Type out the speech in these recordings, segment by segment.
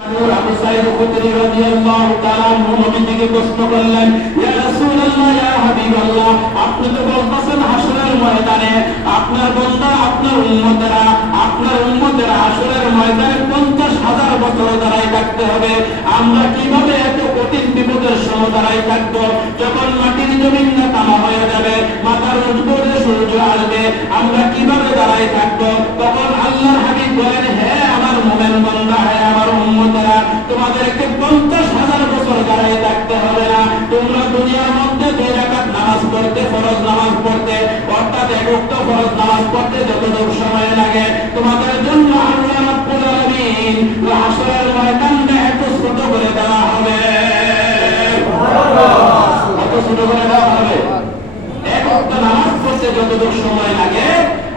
আবু সাঈদ খুদরি রাদিয়াল্লাহু তাআলা নবীজিকে প্রশ্ন করলেন, ইয়া রাসূলুল্লাহ, ইয়া হাবিবাল্লাহ, আপনি তো বলতেছেন হাসরের ময়দানে আপনার বান্দা, আপনার উম্মতেরা হাসরের ময়দানে 50,000 বছর দাঁড়ায় থাকতে হবে। আমরা কিভাবে এত কঠিন বিপদের সময় দাঁড়ায় থাকবো? যখন মাটির জমিন তামা হয়ে যাবে, মাথার উপরে সূর্য আসবে, আমরা কিভাবে দাঁড়ায় থাকবো? তখন আল্লাহর হাবিব বলেন, হে আমার মুমিন বান্দা, হে আমার উম্মতেরা, তোমাদেরকে 50,000 বছর দাঁড়ায় থাকতে হবে না। তোমরা দুনিয়ার মধ্যে 2 রাকাত নামাজ পড়তে, ফরজ নামাজ পড়তে, অর্থাৎ এক ওয়াক্ত ফরজ নামাজ পড়তে যতটুকু সময় লাগে, তোমাদের জন্য আল্লাহ রাব্বুল আলামিন হাসরের ময়দানটা এত ছোট করে দেওয়া হবে। কত ছোট করে দেওয়া হবে? এক ওয়াক্ত নামাজ পড়তে যতটুকু সময় লাগে,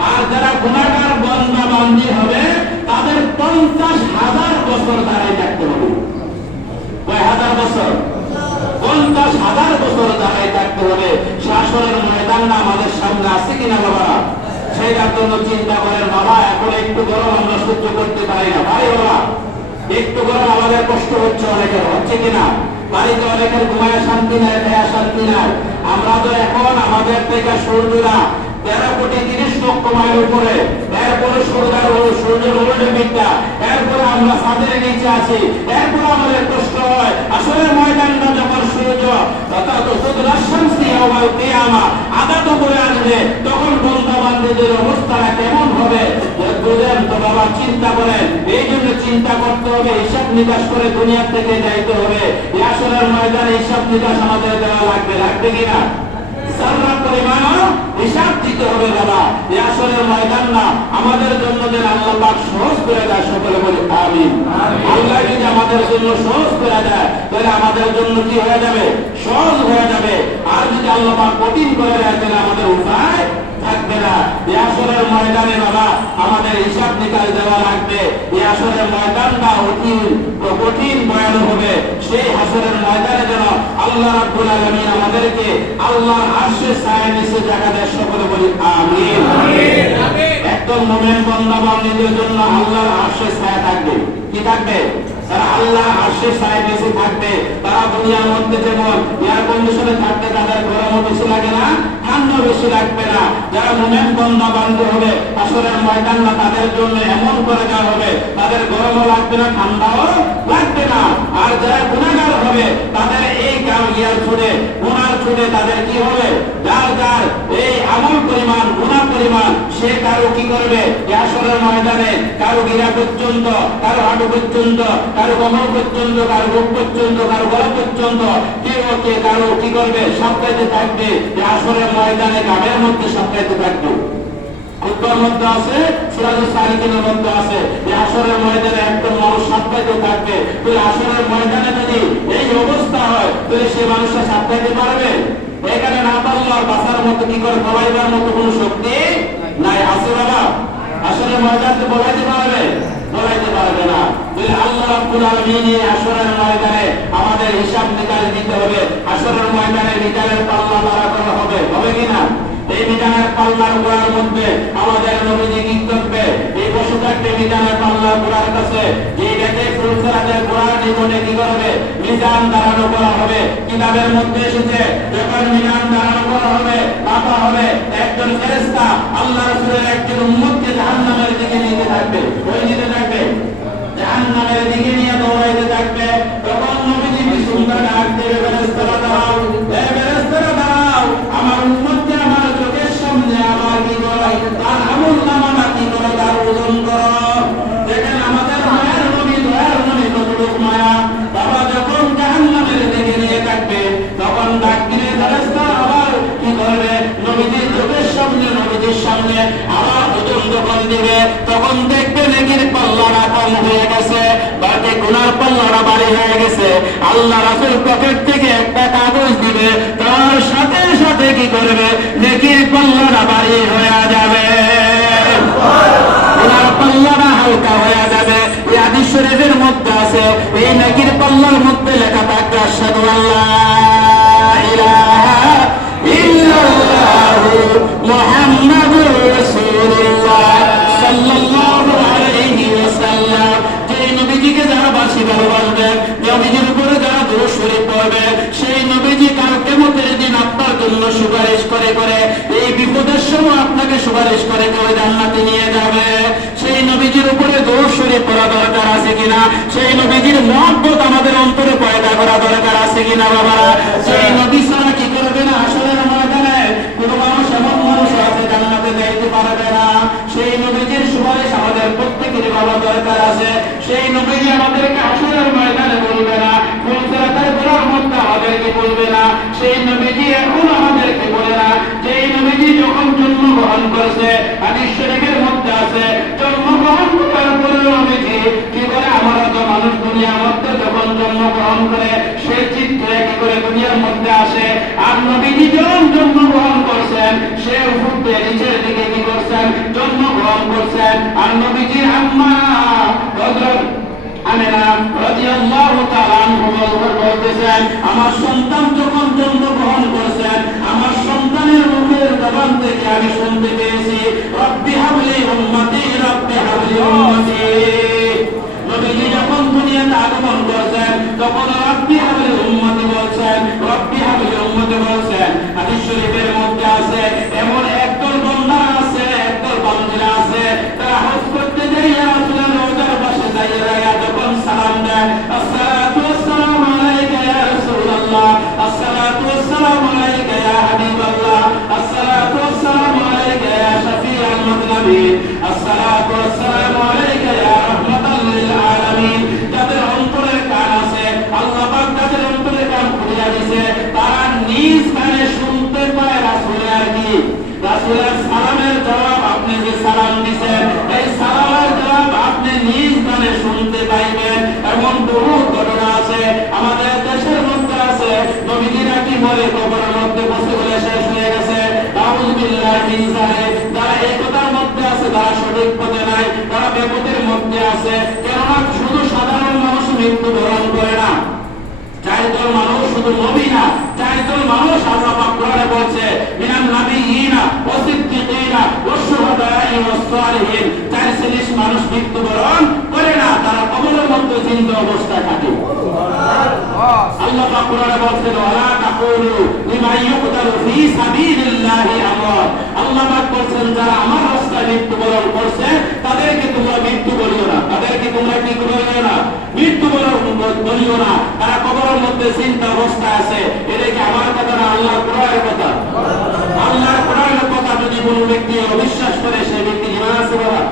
আর যারা গুনাহগার বান্দা বান্দী হবে তাদের 50,000 বছর দাঁড়ায় থাকতে হবে। কয় হাজার বছর? 50,000 বছর দাঁড়ায় থাকতে হবে। হাসরের ময়দানটা আমাদের সামনে আছে কিনা বাবা? সেটার জন্য চিন্তা করেন বাবা। এখন একটু গরম আমরা সহ্য করতে পারি না, ভাই বাবা, একটু গরম আমাদের কষ্ট হচ্ছে, অনেকের হচ্ছে কিনা? বাড়িতে অনেকের ঘুমায় শান্তি নাই, খেয়া শান্তি নাই। আমরা তো এখন আমাদের থেকে সূর্যরা 13 কোটি 30 লক্ষ মাইল উপরে, এরপরে সূর্যের উল্টো দিকটা, এরপরে আমরা ছাদের নিচে আছি, এরপরে আমাদের কষ্ট হয়। আসলে ময়দানটা যখন সূর্য আঘাত করে আসবে, তখন বান্দা বান্দীদের অবস্থাটা কেমন হবে বুঝেন তো বাবা? চিন্তা করেন। এই জন্য চিন্তা করতে হবে, হিসাব নিকাশ করে দুনিয়া থেকে যাইতে হবে। আসলের ময়দানে হিসাব নিকাশ আমাদের দেওয়া লাগবে, লাগবে কিনা? সারা পরিমাণ হিসাব দিতে হবে বাবা। এই আসরের ময়দান না আমাদের জন্য যেন আল্লাহ পাক সহজ করে দেয়, সকলে বলি আমিন। আল্লাহ যদি আমাদের জন্য সহজ করে দেয়, তাহলে আমাদের জন্য কি হয়ে যাবে? সহজ হয়ে যাবে। আর যদি আল্লাহ পাক কঠিন করে দেয়, তাহলে আমাদের উপায় থাকবে না। এই আসরের ময়দানে বাবা আমাদের হিসাব নিকাশ দেওয়া লাগবে। এই আসরের ময়দানটা অতি কঠিন ভয়ানক হবে। সেই হাসরের ময়দানে যেন আল্লাহ রাব্বুল আলামিন আমাদেরকে আল্লাহর আরশের ছায়ার নিচে জায়গা দেয়, সকলে বলি আমিন। একদম মুমিন বান্দা বান্দীদের জন্য আল্লাহর আরশের ছায়া থাকবে। কি থাকবে? তারা আল্লাহর আরশের ছায়ার নিচে থাকবে। তারা দুনিয়ার মধ্যে যেমন এয়ার কন্ডিশনে থাকতে তাদের গরমও বেশি লাগে না, ঠান্ডা বেশি লাগবে না। যারা মুমিন বান্দা বান্দী হবে, আসরের ময়দানটা তাদের জন্য এমন করে দেওয়া হবে, তাদের গরমও লাগবে না, ঠান্ডাও লাগবে না। আর যারা গুনাহগার হবে, তাদের এই ইয়ার ছুটে গুনার ছুটে তাদের কি হবে? যার যার এই আমল পরিমাণ, গুনাহ পরিমাণ, সে কারো কি করবে? আসরের ময়দানে কারো গিরা পর্যন্ত, কারো হাঁটু পর্যন্ত, কারো কোমর পর্যন্ত, কারো বুক পর্যন্ত, কারো গলা পর্যন্ত, কেউ কে কারো কি করবে? সবটাইতে থাকবে। আসরের ময়দানে গামের মধ্যে সবটাইতে থাকবে। খুতবার মধ্যে আছে, সিরাজুস সালিকিনের মধ্যে আছে, এই আসরের ময়দানে একদম মানুষ সবটাইতে থাকবে। তো আসরের ময়দানে যদি এই অবস্থা হয়, তাহলে সে মানুষটা সাপ্তাইতে পারবে? এখানে না পারলে আর বাঁচার মতো কি করে বলাইবার মতো কোনো শক্তি নাই, আছে বাবা? আসরের ময়দানকে বলাইতে পারবে? বলাইতে পারবে না। আল্লাহ রাব্বুল আলামিন এই আসরের ময়দানে আমাদের হিসাব নিকাশ দিতে হবে। আসরের ময়দানে বিচারের পাল্লা দাঁড়া করা হবে, হবে কিনা? এই মিজানের পাল্লার গোড়ার মধ্যে আমাদের নবীজি কি করবে? এই বসে থাকবে মিজানের পাল্লার গোড়ার কাছে, যে দেখে ফুলসরাজের গোড়ার নিকটে কি করবে? মিজান দাঁড়ানো করা হবে। কিতাবের মধ্যে এসেছে, যখন মিজান দাঁড়ানো করা হবে, মাপা হবে, একজন ফেরেশতা আল্লাহ রাসূলের একজন উম্মতকে জাহান্নামের দিকে নিয়ে থাকবে। ওই দিকে থাকবে, জাহান্নামের দিকে নিয়ে দৌড়াইতে থাকবে। তখন নবীজি কি সুন্দর ডাক দেবে, ফেরেশতারা দাঁড়াও, হে ফেরেশতারা দাঁড়াও, আমার উম্মতকে আমার চোখের সামনে আমার কি করো? তার আমল নামাটা কি করো? তার ওজন করো। দেখেন আমাদের মায়ের নবী, দয়ার নবী কতটুকু মায়া। বাবা যখন জাহান্নামের দিকে নিয়ে থাকবে, তখন ডাক দিলে ফেরেশতারা আবার কি করবে? নবীজির চোখের সামনে, নবীজির সামনে আবার ওজন যখন দিবে, তখন দেখবে নেকির পাল্লাটা কম হয়ে গেছে, বাকি গুনার পাল্লাটা ভারী হয়ে গেছে। আল্লাহ রাসূল পকেট থেকে একটা কাগজ দিবে, তার সাথে সাথে কি করবে? নেকির পাল্লাটা ভারী হয়ে যাবে, গুনার পাল্লাটা হালকা হয়ে যাবে। এই হাদিস শরীফের মধ্যে আছে, এই নেকির পাল্লার মধ্যে লেখা থাকবে আশহাদু আল্লাহ ইলাহা ইল্লাল্লাহু মুহাম্মাদুর রাসূলুল্লাহ সাল্লাল্লাহু আলাইহি ওয়াসাল্লাম। যে নবীজিকে যারা বাসি সুপারিশ করে কেউ জান্নাতে নিয়ে যাবে। সেই নবীজির উপরে দরুদ শরীফ পড়া দরকার আছে কিনা? সেই নবীজির মহব্বত আমাদের অন্তরে পয়দা করা দরকার আছে কিনা বাবারা? সেই নবী ছাড়া কি করবে না আসলের ময়দানে কোনো মানুষ, এমন মানুষ আছে জান্নাতে যাইতে পারবে না। সেই নবীজির সুপারিশ আমাদের প্রত্যেকেরই বাবা দরকার আছে। সেই নবীজি আমাদেরকে আসলের ময়দানে বলবে না, ফুলসিরাতের গোড়ার মধ্যে আমাদেরকে বলবে না। সেই নবীজি এখন আমাদেরকে বলে না। যেই নবীজি যখন জন্মগ্রহণ করেছে, হাদিস শরীফের মধ্যে আছে, জন্মগ্রহণ করার পরে নবীজি কি করে, আমরা তো মানুষ দুনিয়ার মধ্যে যখন জন্মগ্রহণ করে সে চিত্রে কি করে দুনিয়ার মধ্যে আসে। আর নবীজি যখন জন্মগ্রহণ করছেন সে উপর দিয়ে নিচের দিকে কি করছেন, জন্মগ্রহণ করছেন। আর নবীজির আম্মা হযরত আমেনা রাদিয়াল্লাহু তাআলা আনহা বলতেছেন, আমার সন্তান যখন জন্মগ্রহণ করেছেন, আমার সন্তানের মুখের জবান থেকে আমি শুনতে পেয়েছি, রব্বি হাবলি উম্মতি, রব্বি হাবলি উম্মতি। নবীজি যখন দুনিয়াতে আগমন করেছেন তখন রব্বি হাবলি উম্মতি বলছেন, রব্বি হাবলি উম্মতি বলছেন। হাদিস শরীফের মধ্যে আছে, এমন একদল বান্দা আছে, একদল বান্দা আছে, তারা হজ করতে যাইয়া রাসূলের রওজার পাশে যাইয়া যখন সালাম দেয়, আসসালাতু ওয়াসসালামু আলাইকা ইয়া রাসূলুল্লাহ, আসসালাতু ওয়াসসালামু আলাইকা ইয়া হাবিবাল্লাহ, আসসালাতু ওয়াসসালামু আলাইকা ইয়া শাফিউল মুযনিবিন, আসসালাতু ওয়াসসালামু আলাইকা ইয়া রাহমাতাল লিল আলামিন। যাদের অন্তরে কান আছে, আল্লাহ পাক যাদের অন্তরে কান খুলে দিয়েছে, তারা নিজ কানে শুনতে পায় রাসূলের কি, রাসূলের সালামের জবাব। আপনি যে সালাম দিয়েছেন, এই সালামের জবাব আপনি নিজ কানে শুনতে পাইবেন। এমন বহু ঘটনা আছে আমাদের দেশের মধ্যে আছে, নবীজিরা কি বলে, কবরের মধ্যে বসে বলে শেষ হয়ে গেছে, নাউযুবিল্লাহি মিন যালিক। যারা এই কথার মধ্যে আছে তারা সঠিক পথে নাই, তারা বিপদের মধ্যে আছে। কেননা শুধু সাধারণ মানুষ মৃত্যুবরণ করে না, চারজন মানুষ, শুধু নবী না, চারজন মানুষ আল্লাহ পাক কোরআনে বলছে, মিনান নাবিয়িনা ওয়া সিদ্দিকিনা ওয়া শুহাদাই ওয়াস সালিহিন। চার শ্রেণীর মানুষ মৃত্যুবরণ করে না, তারা কবরের মধ্যে জীবিত অবস্থায় থাকে। আল্লাহ পাক কোরআনে বলছেন, ওয়ালা তাকুলু লিমা ইউকতালু ফি সাবিলিল্লাহি আমওয়াত। আল্লাহ পাক বলছেন, যারা আমার রাস্তায় মৃত্যুবরণ করছে তাদেরকে তোমরা মৃত্যু বলিও না, তাদেরকে তোমরা কি বলিও না, মৃত্যুবরণ বলিও না, তারা কবরের মধ্যে চিন্তা অবস্থায় আছে। এটা কি আমার কথা না, আল্লাহর কোরআনের কথা? আল্লাহর কোরআনের কথা যদি কোনো ব্যক্তি অবিশ্বাস করে, সেই ব্যক্তি ঈমান আছে বাবা?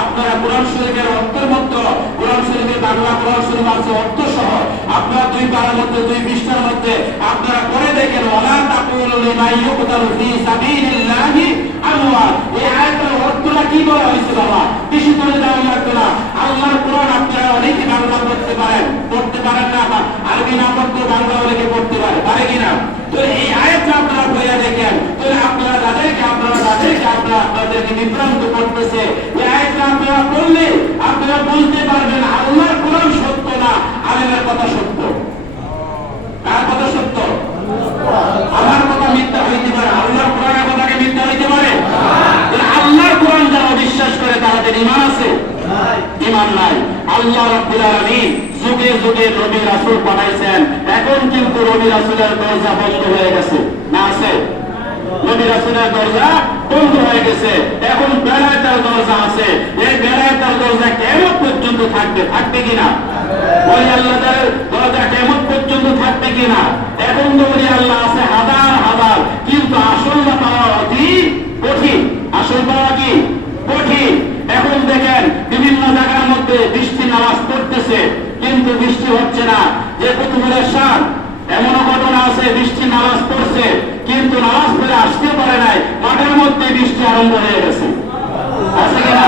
আপনারা কোরআন শরীফের অন্তর্ভুক্ত, কোরআন শরীফের বাংলা কোরআন শরীফ আছে অর্থ সহ, আপনারা 2 পারার মধ্যে 2 পৃষ্ঠার মধ্যে আপনারা পড়ে দেখেন, ওয়ালা তাকুলু লিমা ইউকতালু ফি সাবিলিল্লাহি আমওয়াত। এই আয়াতের অর্থটা কি বলা হয়েছে বাবা? বেশি করে দেওয়া লাগবে না। আল্লাহর কোরআন আপনারা অনেকে বাংলা পড়তে পারেন, পড়তে পারেন না, আরবি না পড়তে বাংলা অনেকে পড়তে পারে কিনা? তো এই আয়াতটা আপনারা পড়ে দেখেন, তাহলে আপনারা যাদেরকে আপনাদেরকে বিভ্রান্ত করতেছে, এই আয়াতটা আপনারা পড়লে আপনারা বলতে পারবেন আল্লাহর কোরআন সত্য না, আলেমের কথা সত্য। কার কথা সত্য? আমার কথা মিথ্যা হইতে পারে, আল্লাহর কোরআনের কথাকে মিথ্যা হইতে পারে? আল্লাহর কোরআন যারা বিশ্বাস করে তাদের ঈমান আছে? ঈমান নাই। আল্লাহ রাব্বুল আলামিন যুগে যুগে নবী রাসূল পাঠাইছেন, এখন কিন্তু নবী রাসূলের দরজা বন্ধ হয়ে গেছে, না আছে? নবী রাসূলের দরজা বন্ধ হয়ে গেছে, এখন বেলায়েতের দরজা আছে। এই বেলায়েতের দরজা কিয়ামত পর্যন্ত থাকবে, থাকবে কিনা? ওই আল্লাহর দরজা কিয়ামত পর্যন্ত থাকবে কিনা? এখন তো ওই আল্লাহ আছে হাজার হাজার, কিন্তু আসলটা পাওয়া অতি কঠিন। আসল পাওয়া কি কঠিন? এখন দেখেন বিভিন্ন জায়গার মধ্যে বৃষ্টি নামাজ পড়তেছে, কিন্তু বৃষ্টি হচ্ছে না। যে কুতুবুল শান এমন ঘটনা আছে, বৃষ্টি নামাজ পড়ছে কিন্তু নামাজ পড়ে আসতে পারে নাই, মাঠের মধ্যে বৃষ্টি আরম্ভ হয়ে গেছে, আছে কিনা?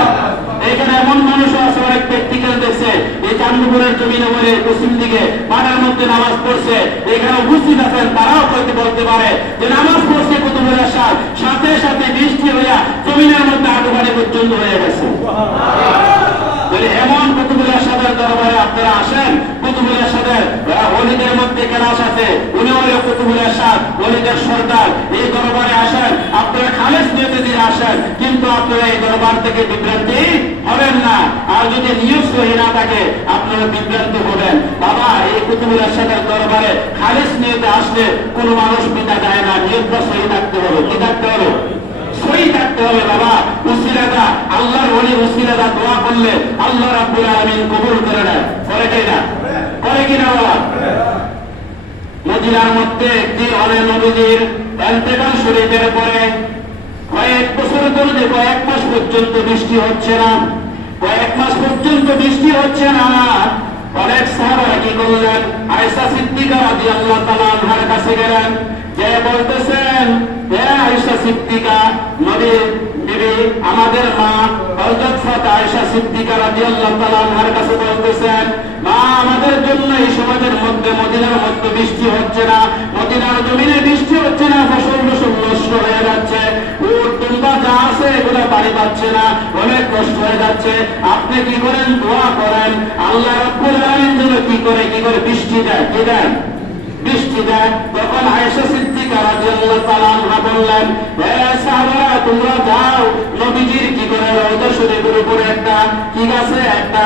এখানে এমন মানুষও আছে, অনেক প্র্যাকটিক্যাল দেখছে, এই চান্দপুরের জমিনে বলে পশ্চিম দিকে মাঠের মধ্যে নামাজ পড়ছে, এখানে উপস্থিত আছেন, তারাও বলতে পারে যে নামাজ পড়ছে কুতুবুল শান, সাথে সাথে বৃষ্টি হইয়া জমিনের মধ্যে আটুপানি পর্যন্ত হয়ে গেছে। এমন কুতুবুল শাহের দরবারে আপনারা আসেন, কুতুবুল শাহের ওলিদের মধ্যে কেলাস আছে, উনি হলেন কুতুবুল শাহ, ওলিদের সর্দার। এই দরবারে আসেন, আপনারা খালেস নিয়তে দিয়ে আসেন, কিন্তু আপনারা এই দরবার থেকে বিভ্রান্তি হবেন না। আর যদি নিয়ত সহি না থাকে আপনারা বিভ্রান্তি হবেন। বাবা, এই কুতুবুল শাহের দরবারে খালেস নিয়তে আসলে কোনো মানুষ পিতা যায় না, নিয়তটা সহি থাকতে হবে। কি থাকতে হবে? সই থাকতে হবে বাবা। উসিলাটা আল্লাহর ওলি উসিলাটা দোয়া করলে আল্লাহ রাব্বুল আলামিন কবুল করে নেয়। করে কিনা? করে কিনা বাবা? মদিনার মধ্যে একটি হলে নবীজির ইন্তেকাল শরীফের পরে কয়েক বছর ধরে কয়েক মাস পর্যন্ত বৃষ্টি হচ্ছে না, কয়েক মাস পর্যন্ত বৃষ্টি হচ্ছে না। অনেক সাহাবারা কি করলেন? আয়েশা সিদ্দিকা রাদিয়াল্লাহু তাআলা আনহার কাছে গেলেন, যে বলতেছেন, হে আয়েশা সিদ্দিকা, নবীর বিবি আমাদের মা হযরত আয়েশা সিদ্দিকা রাদিয়াল্লাহু তাআলা আনহার কাছে বলতেছেন, মা আমাদের জন্য এই সমাজের মধ্যে মদিনার মধ্যে বৃষ্টি হচ্ছে না, মদিনার জমিনে বৃষ্টি হচ্ছে না, ফসল নষ্ট হয়ে যাচ্ছে, উট দুম্বা যা আছে এগুলো পানি পাচ্ছে না, অনেক কষ্ট হয়ে যাচ্ছে। আপনি কি করেন? দোয়া করেন আল্লাহ রাব্বুল আলামিন যেন কি করে বৃষ্টি দেয়। কি দেন? বৃষ্টি দেয়। তখন আয়েশা সিদ্দিকা রাদিয়াল্লাহু তাআলা আনহা বললেন, হে সাহাবারা, তোমরা যাও নবীজির কি করে রওজা শরীফের উপরে একটা কি আছে, একটা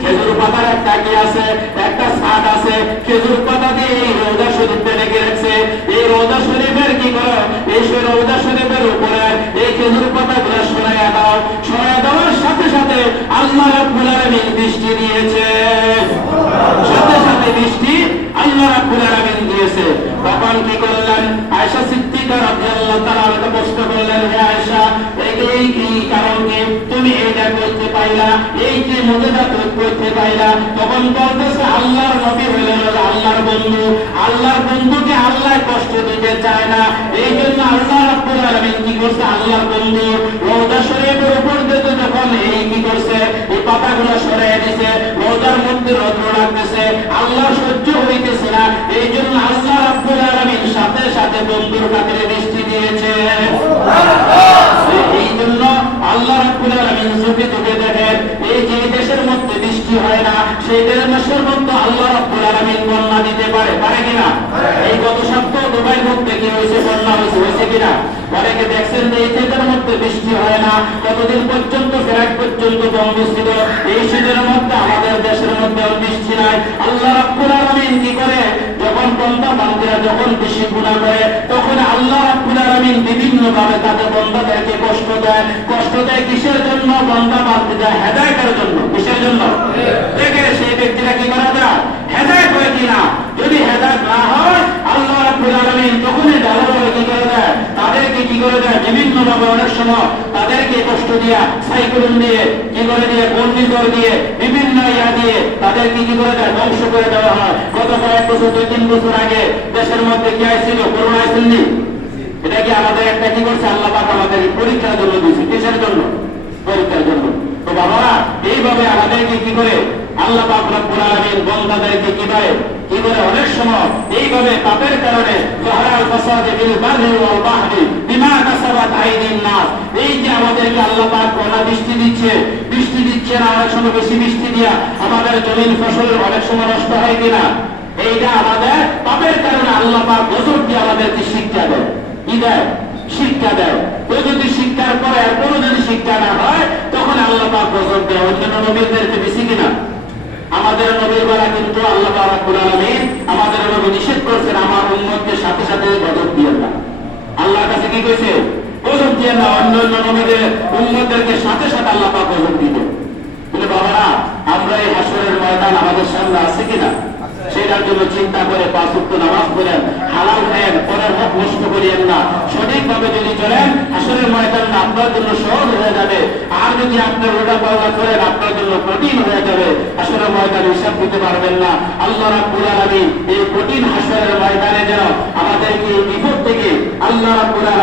খেজুর পাতার একটা কি আছে, একটা ছাদ আছে, খেজুর পাতা দিয়ে এই রওজা শরীফে রেখে রাখছে। এই রওজা শরীফের কি করো, এই রওজা শরীফের উপরে এই খেজুর পাতাগুলো সরাইয়া দাও। সরাইয়া দেওয়ার সাথে সাথে আল্লাহ রাব্বুল আলামিন বৃষ্টি দিয়েছে, সাথে সাথে বৃষ্টি আল্লাহ রাব্বুল আলামিন দিয়েছে। তখন কি করলেন? আয়েশা সিদ্দিকা রাদিয়াল্লাহু তাআলা আনহা প্রশ্ন করলেন, হে আয়েশা, এই কি কারণ কি তুমি এইটা করতে পাইলা, এই কি মুজিজা করতে পাইলা? তখন বলতেছে, আল্লাহর নবী হলেন আল্লাহর বন্ধু, আল্লাহর বন্ধুকে আল্লাহ কষ্ট দিতে চায় না, এই জন্য আল্লাহ রাব্বুল আলামিন কি করছে? আল্লাহর বন্ধু রওজা শরীফের উপর দিয়ে যখন এই কি করছে, এই পাতাগুলো সরিয়ে দিয়েছে, রওজার মধ্যে রৌদ্র লাগতেছে, আল্লাহ সহ্য হইতেছে না, এই জন্য আল্লাহ রাব্বুল আলামিন সাথে সাথে বন্ধুর খাতিরে বৃষ্টি দিয়েছে। এই জন্য আল্লাহ রাব্বুল আলামিন চোখে চোখে দেখেন, এই যে দেশের মধ্যে বৃষ্টি হয় না, সেই দেশের মধ্যে আল্লাহ রাব্বুল আলামিন বন্যা দিতে পারে। পারে কিনা? এই গত সপ্তাহে দুবাইয়ের মধ্যে কি হয়েছে? বন্যা হয়েছে কিনা? অনেকে দেখছেন যে এই দেশের মধ্যে বৃষ্টি হয় না, কতদিন পর্যন্ত ফেরাক পর্যন্ত বন্ধ ছিল। এই শীতের মধ্যে আমাদের দেশের মধ্যে বৃষ্টি নাই। আল্লাহ রাব্বুল আলামিন কি করে? যখন বান্দা বান্দিরা যখন বেশি গুনাহ করে, তখন আল্লাহ রাব্বুল আলামিন বিভিন্ন ভাবে তাদের বান্দাদেরকে কষ্ট দেয়। কষ্ট দেয় কিসের জন্য? বান্দা বান্দিরা হেদায়েতের জন্য। কিসের জন্য? দেখে সেই ব্যক্তিরা কি করা যায়? হেদায়েত হয় কিনা। যদি হেদায়েত না হয়, আল্লাহ রাব্বুল আলামিন তখনই ঢালাভাবে কি করে দেয়? তাদেরকে কি করে দেয়? বিভিন্ন ভাবে অনেক সময় তাদেরকে কষ্ট দিয়া, সাইক্লোন দিয়ে, কি করে দিয়ে, ঘূর্ণিঝড় দিয়ে, বিভিন্ন ইয়া দিয়ে তাদেরকে কি করে দেয়? ধ্বংস করে দেওয়া হয়। গত কয়েক বছর, 2-3 বছর আগে দেশের মধ্যে কি আসছিল? করোনা আসেননি? এটা কি আমাদের একটা কি করছে? আল্লাহ পাক আমাদের পরীক্ষার জন্য দিয়েছে। কিসের জন্য? পরীক্ষার জন্য। তো বাবারা, এইভাবে আমাদেরকে কি করে আল্লাহ পাক রব্বুল আলামিন বান্দাদেরকে কি করে অনেক সময় এইভাবে পাপের কারণে যাহরাল ফাসাদে ফিল বাররি ওয়াল বাহরি বিমা কাসাবাত আইদিন নাস, এই যে আমাদেরকে আল্লাহ পাক বৃষ্টি দিচ্ছে না, অনেক সময় বেশি বৃষ্টি দিয়া আমাদের জমিন ফসল অনেক সময় নষ্ট হয় কিনা? এইটা আমাদের পাপের কারণে আল্লাহ পাক গজব দিয়ে আমাদেরকে শিক্ষা দেয়। কি দেয়? শিক্ষা দেয়। তো যদি শিক্ষার পরে আর কোনো যদি শিক্ষা না হয়, তখন আল্লাহ পাক গজব দেয়। অন্যান্য নবীদেরকে বেশি কিনা? আমাদের নবীর বেলা কিন্তু আল্লাহ রাব্বুল আলামিন আমাদের নবী নিষেধ করেছেন, আমার উম্মতকে সাথে সাথে গজব দিয়েন না। আল্লাহর কাছে কি কইছে? গজব দিয়েন না। অন্যান্য নবীদের উম্মতদেরকে সাথে সাথে আল্লাহ পাক গজব দিবেন। বলে বাবারা, আমরা এই হাসরের ময়দান আমাদের সামনে আছে কিনা? সেটার জন্য চিন্তা করে 5 ওয়াক্ত নামাজ পড়েন, হালাল খায়েন, পরের হক নষ্ট করিয়েন না। সঠিকভাবে যদি চলেন, হাসরের ময়দান আপনার জন্য সহজ হয়ে যাবে। আর যদি আপনি রোজা পাওয়া করেন, আপনার জন্য কঠিন হয়ে যাবে। হাসরের ময়দান হিসাব দিতে পারবেন না। আল্লাহ রাব্বুল আলামিন এই কঠিন হাসরের ময়দানে যেন আমাদেরকে এই বিপদ থেকে আল্লাহ রাব্বুল আলামিন